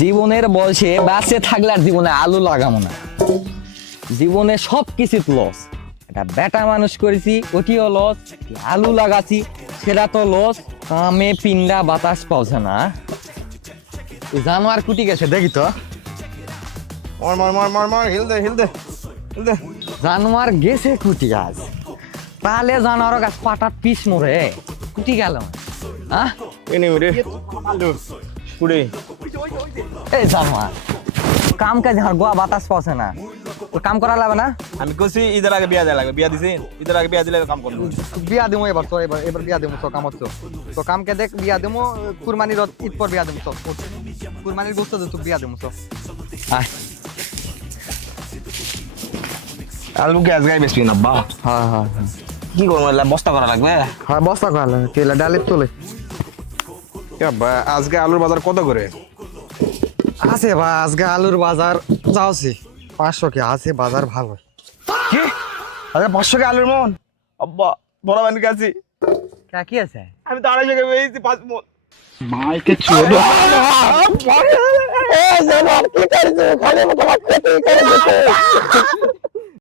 জীবনের বয়সে বাঁচে থাকলে আর জীবনে আলু লাগামো না। জীবনে সব কিছু লস। এটা বেটা মানুষ করেছি ওটিও লস, আলু লাগাছি সেটা তো লস। কামে পিন্ডা বাতাস পাওছে না। জানোয়ার কুটি গেছে দেখি তো। জানোয়ার গেছে কুটি গাছ, তাহলে জানোয়ার গাছ পাটাত পিস মরে কুটি গেল। হ্যাঁ এই জানোয়ার কাম কাজ গোয়া বাতাস পাওছে না, তো কাম করা লাগবে না। আমি কইছি ঈদের আগে বিয়া দেয়া লাগবে, বিয়া দিছি ঈদের আগে বিয়া দিলে কাম করব। বিয়া দিমু এবার তো, এবার বিয়া দিমু তো, কাম হচ্ছে তো, কামকে দেখ বিয়া দিমু। কুরবানির ঈদ পর বিয়া দিমু তো, কুরবানির গোস্ত দে তো বিয়া দিমু তো। আয় আলু গ্যাস গাই বেশি না বা। হ্যাঁ হ্যাঁ কি করব, বস্তা করা লাগবে। হ্যাঁ বস্তা করা লাগে, তেলা ডালে তোলে আজকে আলুর বাজার কত করে আছে বা? আজকে আলুর বাজার যাওছি 500 কি আছে, বাজার ভালো। কি আরে 500 কে আলুর মন? আব্বা বড় বানি কাছে কি আছে? আমি তো 250 কে বেচছি 5 মন। মাইকে চোদো জানোয়ার কি করছো? খালি মতো খেতে